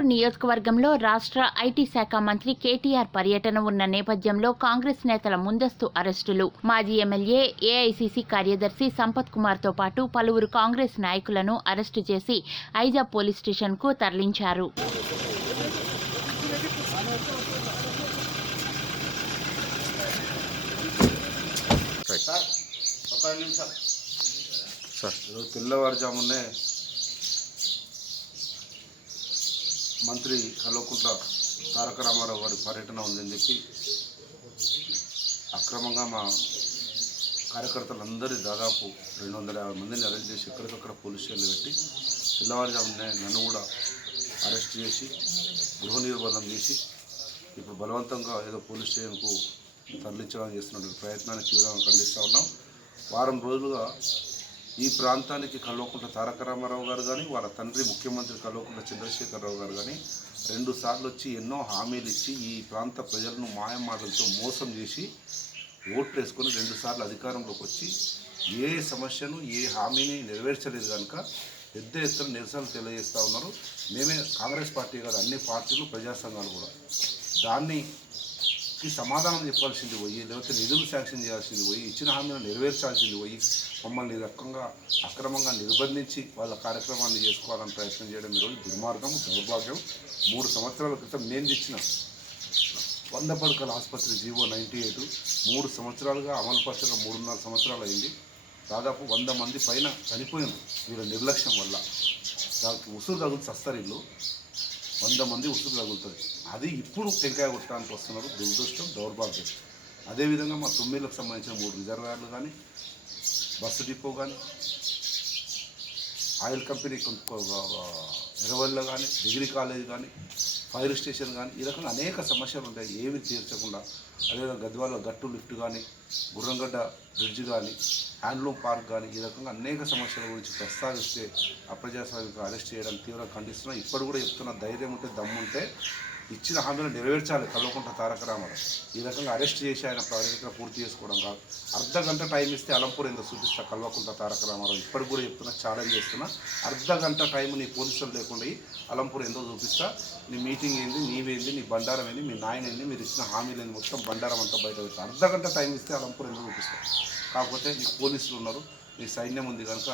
అలంపూర్ నియోజకవర్గంలో రాష్ట్ర ఐటీ శాఖ మంత్రి కేటీఆర్ పర్యటన ఉన్న నేపథ్యంలో కాంగ్రెస్ నేతల ముందస్తు అరెస్టులు. మాజీ ఎమ్మెల్యే ఏఐసీసీ కార్యదర్శి సంపత్ కుమార్తో పాటు పలువురు కాంగ్రెస్ నాయకులను అరెస్టు చేసి ఐజా పోలీస్ స్టేషన్కు తరలించారు. సార్ ఒక ఐదు నిమిషాలు సార్ ఈరోజు తెల్లవారుజామునే మంత్రి కల్వకుంట్ల తారక రామారావు గారి పర్యటన ఉందని చెప్పి అక్రమంగా మా కార్యకర్తలందరి దాదాపు రెండు వందల యాభై మందిని అరెస్ట్ చేసి ఎక్కడికక్కడ పోలీస్ స్టేషన్లో పెట్టి తెల్లవారుజామునే నన్ను కూడా అరెస్ట్ చేసి గృహ నిర్బంధం చేసి ఇప్పుడు బలవంతంగా ఏదో పోలీస్ స్టేషన్కు తరలించడానికి చేస్తున్నటువంటి ప్రయత్నాన్ని తీవ్రంగా ఖండిస్తూ ఉన్నాం. వారం రోజులుగా ఈ ప్రాంతానికి కల్వకుంట్ల తారక రామారావు గారు కానీ వాళ్ళ తండ్రి ముఖ్యమంత్రి కల్వకుంట్ల చంద్రశేఖరరావు గారు కానీ రెండు సార్లు వచ్చి ఎన్నో హామీలు ఇచ్చి ఈ ప్రాంత ప్రజలను మాయమాటలతో మోసం చేసి ఓట్లు వేసుకొని రెండుసార్లు అధికారంలోకి వచ్చి ఏ సమస్యను ఏ హామీని నెరవేర్చలేదు కనుక పెద్ద ఎత్తున నిరసనలు తెలియజేస్తూ ఉన్నారు. మేమే కాంగ్రెస్ పార్టీ కాదు అన్ని పార్టీలు ప్రజా సంఘాలు కూడా. దాన్ని కి సమాధానం చెప్పాల్సింది పోయి లేకపోతే నిధులు శాంక్షన్ చేయాల్సింది పోయి ఇచ్చిన హామీలను నెరవేర్చాల్సింది పోయి మమ్మల్ని రకంగా అక్రమంగా నిర్బంధించి వాళ్ళ కార్యక్రమాన్ని చేసుకోవాలని ప్రయత్నం చేయడం ఈరోజు దుర్మార్గం దౌర్భాగ్యం. మూడు సంవత్సరాల క్రితం నేను తెచ్చిన వంద పడకల ఆసుపత్రి జీవో నైంటీ ఎయిట్. మూడు సంవత్సరాలుగా అమలుపరచగా మూడున్నర సంవత్సరాలు అయింది. దాదాపు వంద మంది పైన చనిపోయింది వీళ్ళ నిర్లక్ష్యం వల్ల. దానికి ఉసురు తగులు సస్తారు ఇల్లు వంద మంది ఉసుకు తగులుతుంది అది ఇప్పుడు టెంకాయ కొట్టడానికి వస్తున్నారు దురదృష్టం దౌర్భాగ్యం. అదేవిధంగా మా తొమ్మిదిలకు సంబంధించిన మూడు రిజర్వాయర్లు కానీ బస్సు డిపో కానీ ఆయిల్ కంపెనీ ఎరవల్లో కానీ డిగ్రీ కాలేజ్ కానీ ఫైర్ స్టేషన్ కానీ ఈ రకంగా అనేక సమస్యలు ఉంటాయి. ఏవి తీర్చకుండా అదేవిధంగా గద్వాల గట్టు లిఫ్ట్ కానీ గుర్రంగడ్డ బ్రిడ్జ్ కానీ హ్యాండ్లూమ్ పార్క్ కానీ ఈ రకంగా అనేక సమస్యల గురించి ప్రస్తావిస్తే అప్రజాస్వామిక అరెస్ట్ చేయడం తీవ్రంగా ఖండిస్తున్నా. ఇప్పుడు కూడా చెప్తున్న ధైర్యం ఉంటే దమ్ముంటే ఇచ్చిన హామీలు నెరవేర్చాలి కల్వకుంట తారక రామారావు. ఈ రకంగా అరెస్ట్ చేసి ఆయన ప్రణాళిక పూర్తి చేసుకోవడం కాదు. అర్ధ గంట టైం ఇస్తే అలంపూర్ ఎందుకు చూపిస్తా కల్వకుంట తారక రామారావు? ఇప్పటికి కూడా చెప్తున్నా ఛాలెంజ్ చేస్తున్నా. అర్ధ గంట టైం నీ పోలీసులు లేకుండా అలంపూర్ ఎందుకు చూపిస్తా? నీ మీటింగ్ ఏంది? నీవేంది? నీ బండారం ఏంది? మీ నాయన ఏంది? మీరు ఇచ్చిన హామీలు ఏంది? మొత్తం బండారం అంతా బయట పెడతా. అర్ధ గంట టైం ఇస్తే అలంపూర్ ఎందుకు చూపిస్తా? కాకపోతే నీకు పోలీసులు ఉన్నారు నీ సైన్యం ఉంది కనుక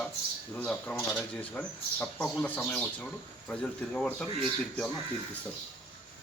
ఈరోజు అక్రమంగా అరెస్ట్ చేసి కానీ తప్పకుండా సమయం వచ్చినప్పుడు ప్రజలు తిరగబడతారు. ఏ తీర్పు ఇవ్వాలో తీర్పిస్తారు